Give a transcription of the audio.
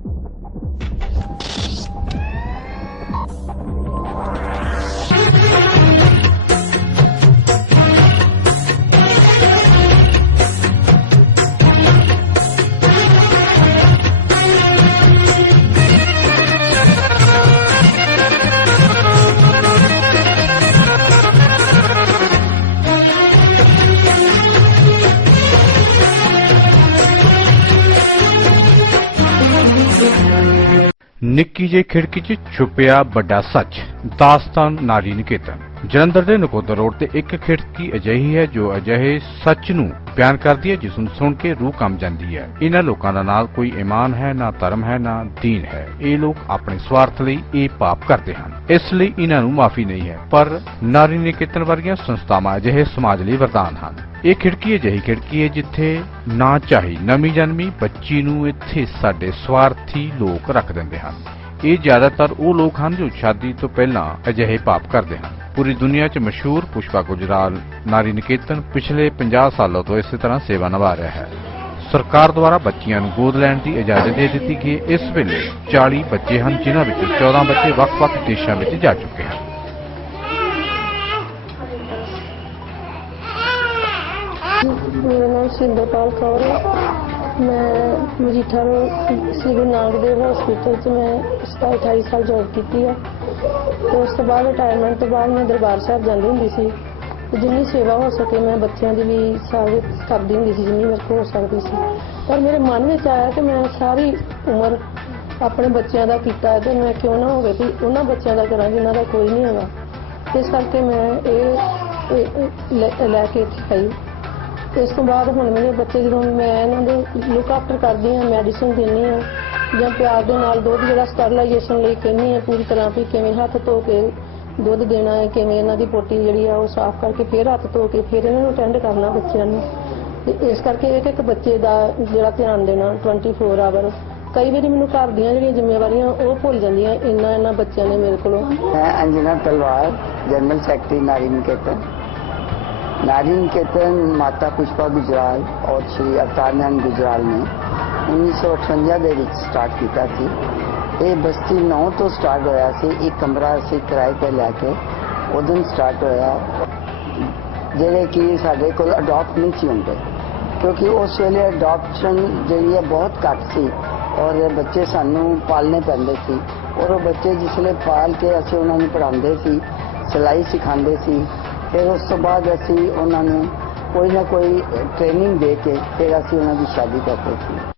Thank you. ਨਿੱਕੀ ਜਿਹੀ ਖਿੜਕੀ 'ਚ ਛੁਪਿਆ ਵੱਡਾ ਸੱਚ। ਦਾਸਤਾਨ ਨਾਰੀ ਨਿਕੇਤਨ। ਜਲੰਧਰ ਦੇ ਨਕੋਦਰ ਰੋਡ ਤੇ ਇੱਕ ਖਿੜਕੀ ਅਜਿਹੀ ਹੈ ਜੋ ਅਜਿਹੇ ਸੱਚ ਨੂੰ ਬਿਆਨ ਕਰਦੀ ਹੈ, ਜਿਸ ਨੂੰ ਸੁਣ ਕੇ ਰੂਹ ਕੰਬ ਜਾਂਦੀ ਹੈ। ਇਹਨਾਂ ਲੋਕਾਂ ਦਾ ਨਾਲ ਕੋਈ ਈਮਾਨ ਹੈ, ਨਾ ਧਰਮ ਹੈ, ਨਾ ਦੀਨ ਹੈ। ਇਹ ਲੋਕ ਆਪਣੇ ਸਵਾਰਥ ਲਈ ਇਹ ਪਾਪ ਕਰਦੇ ਹਨ। ਇਸ ਲਈ ਇਹਨਾਂ ਨੂੰ ਮਾਫੀ ਨਹੀਂ ਹੈ, ਪਰ ਨਾਰੀ ਨਿਕੇਤਨ ਵਰਗੀਆਂ ਸੰਸਥਾਵਾਂ ਅਜਿਹੇ ਸਮਾਜ ਲਈ ਵਰਦਾਨ ਹਨ। ਇਹ ਖਿੜਕੀ ਅਜਿਹੀ ਖਿੜਕੀ ਹੈ, ਜਿੱਥੇ ਨਾ ਚਾਹੀ ਨਵੀਂ ਜਨਮੀ ਬੱਚੀ ਨੂੰ ਇੱਥੇ ਸਾਡੇ ਸਵਾਰਥੀ ਲੋਕ ਰੱਖ ਦਿੰਦੇ ਹਨ। ਇਹ ਜ਼ਿਆਦਾਤਰ ਉਹ ਲੋਕ ਹਨ ਜੋ ਸ਼ਾਦੀ ਤੋਂ ਪਹਿਲਾਂ ਅਜਿਹੇ ਪਾਪ ਕਰਦੇ ਹਨ। ਪੂਰੀ ਦੁਨੀਆ 'ਚ ਮਸ਼ਹੂਰ ਪੁਸ਼ਪਾ ਗੁਜਰਾਲ, ਨਾਰੀ ਨਿਕੇਤਨ ਪਿਛਲੇ 50 ਸਾਲਾਂ ਤੋਂ ਇਸੇ ਤਰ੍ਹਾਂ ਸੇਵਾ ਨਿਭਾ ਰਿਹਾ ਹੈ। ਸਰਕਾਰ ਦੁਆਰਾ ਬੱਚੀਆਂ ਨੂੰ ਗੋਦ ਲੈਣ ਦੀ ਇਜਾਜ਼ਤ ਦੇ ਦਿੱਤੀ ਗਈ ਇਸ ਵੇਲੇ 40 ਬੱਚੇ ਹਨ, ਜਿਨ੍ਹਾਂ ਵਿੱਚੋਂ 14 ਬੱਚੇ ਵੱਖ-ਵੱਖ ਦੇਸ਼ਾਂ ਵਿੱਚ ਜਾ ਚੁੱਕੇ ਹਨ। ਮੇਰਾ ਨਾਮ ਸਿੰਦਰਪਾਲ ਕੌਰ ਹੈ। ਮੈਂ ਮਜੀਠਾ ਨੂੰ ਸ੍ਰੀ ਗੁਰੂ ਨਾਨਕ ਦੇਵ ਹਸਪੀਟਲ 'ਚ ਮੈਂ 27 ਸਾਲ ਜੌਬ ਕੀਤੀ ਆ ਤੇ ਉਸ ਤੋਂ ਬਾਅਦ ਰਿਟਾਇਰਮੈਂਟ ਤੋਂ ਬਾਅਦ ਮੈਂ ਦਰਬਾਰ ਸਾਹਿਬ ਜਾਂਦੀ ਹੁੰਦੀ ਸੀ। ਤੇ ਜਿੰਨੀ ਸੇਵਾ ਹੋ ਸਕੇ ਮੈਂ ਬੱਚਿਆਂ ਦੀ ਵੀ ਸਾਰੇ ਕਰਦੀ ਹੁੰਦੀ ਸੀ, ਜਿੰਨੀ ਮੇਰੇ ਕੋਲ ਹੋ ਸਕਦੀ ਸੀ। ਪਰ ਮੇਰੇ ਮਨ ਵਿੱਚ ਆਇਆ ਕਿ ਮੈਂ ਸਾਰੀ ਉਮਰ ਆਪਣੇ ਬੱਚਿਆਂ ਦਾ ਕੀਤਾ ਹੈ ਤੇ ਮੈਂ ਕਿਉਂ ਨਾ ਹੋਵੇ ਵੀ ਉਹਨਾਂ ਬੱਚਿਆਂ ਦਾ ਕਰਾਂ ਜਿਨ੍ਹਾਂ ਦਾ ਕੋਈ ਨਹੀਂ ਹੈਗਾ। ਇਸ ਕਰਕੇ ਮੈਂ ਇਹ ਲੈ- ਲੈ ਕੇ ਇੱਥੇ ਆਈ। ਇਸ ਤੋਂ ਬਾਅਦ ਹੁਣ ਮੇਰੇ ਬੱਚੇ ਜਦੋਂ ਮੈਂ ਇਹਨਾਂ ਦੇ ਲੁੱਕ ਆਫਟਰ ਕਰਦੀ ਹਾਂ ਮੈਡੀਸਿਨ ਦਿੰਦੀ ਹਾਂ ਜਾਂ ਪਿਆਰ ਦੇ ਨਾਲ ਦੁੱਧ ਜਿਹੜਾ ਸਟਰਲਾਈਜੇਸ਼ਨ ਲਈ ਕਹਿੰਨੀ ਹੈ, ਪੂਰੀ ਤਰ੍ਹਾਂ ਵੀ ਕਿਵੇਂ ਹੱਥ ਧੋ ਕੇ ਦੁੱਧ ਦੇਣਾ ਹੈ, ਕਿਵੇਂ ਇਹਨਾਂ ਦੀ ਪੋਟੀ ਜਿਹੜੀ ਆ ਉਹ ਸਾਫ਼ ਕਰਕੇ ਫਿਰ ਹੱਥ ਧੋ ਕੇ ਫਿਰ ਇਹਨਾਂ ਨੂੰ ਅਟੈਂਡ ਕਰਨਾ ਬੱਚਿਆਂ ਨੂੰ। ਤੇ ਇਸ ਕਰਕੇ ਇੱਕ ਇੱਕ ਬੱਚੇ ਦਾ ਜਿਹੜਾ ਧਿਆਨ ਦੇਣਾ 24 ਆਵਰ ਕਈ ਵਾਰੀ ਮੈਨੂੰ ਘਰ ਦੀਆਂ ਜਿਹੜੀਆਂ ਜ਼ਿੰਮੇਵਾਰੀਆਂ ਉਹ ਭੁੱਲ ਜਾਂਦੀਆਂ, ਇੰਨਾ ਇੰਨਾ ਬੱਚਿਆਂ ਨੇ ਮੇਰੇ ਕੋਲੋਂ। ਮੈਂ ਅੰਜਨਾ ਤਲਵਾਰ, ਜਨਰਲ ਸੈਕਟਰੀ ਨਾਰੀ ਨਿਕੇਤਨ। ਨਾਰੀ ਨਿਕੇਤਨ, ਮਾਤਾ ਪੁਸ਼ਪਾ ਗੁਜਰਾਲ ਔਰ ਸ਼੍ਰੀ ਅਵਤਾਰ ਨਾਨ ਗੁਜਰਾਲ ਨੇ। 1958 ਦੇ ਵਿੱਚ ਸਟਾਰਟ ਕੀਤਾ ਸੀ। ਇਹ ਬਸਤੀ 9 ਤੋਂ ਸਟਾਰਟ ਹੋਇਆ ਸੀ, ਇੱਕ ਕਮਰਾ ਅਸੀਂ ਕਿਰਾਏ ਤੇ ਲੈ ਕੇ ਉਦੋਂ ਸਟਾਰਟ ਹੋਇਆ। ਜਿਹੜੇ ਕਿ ਸਾਡੇ ਕੋਲ ਅਡਾਪਟ ਨਹੀਂ ਸੀ ਹੁੰਦੇ, ਕਿਉਂਕਿ ਉਸ ਵੇਲੇ ਅਡਾਪਸ਼ਨ ਜਿਹੜੀ ਹੈ ਬਹੁਤ ਘੱਟ ਸੀ ਔਰ ਬੱਚੇ ਸਾਨੂੰ ਪਾਲਣੇ ਪੈਂਦੇ ਸੀ। ਔਰ ਉਹ ਬੱਚੇ ਜਿਸ ਵੇਲੇ ਪਾਲ ਕੇ ਅਸੀਂ ਉਹਨਾਂ ਨੂੰ ਪੜ੍ਹਾਉਂਦੇ ਸੀ, ਸਿਲਾਈ ਸਿਖਾਉਂਦੇ ਸੀ, ਫਿਰ ਉਸ ਤੋਂ ਬਾਅਦ ਅਸੀਂ ਉਹਨਾਂ ਨੂੰ ਕੋਈ ਨਾ ਕੋਈ ਟ੍ਰੇਨਿੰਗ ਦੇ ਕੇ ਫਿਰ ਅਸੀਂ ਉਹਨਾਂ ਦੀ ਸ਼ਾਦੀ ਕਰਦੇ ਸੀ।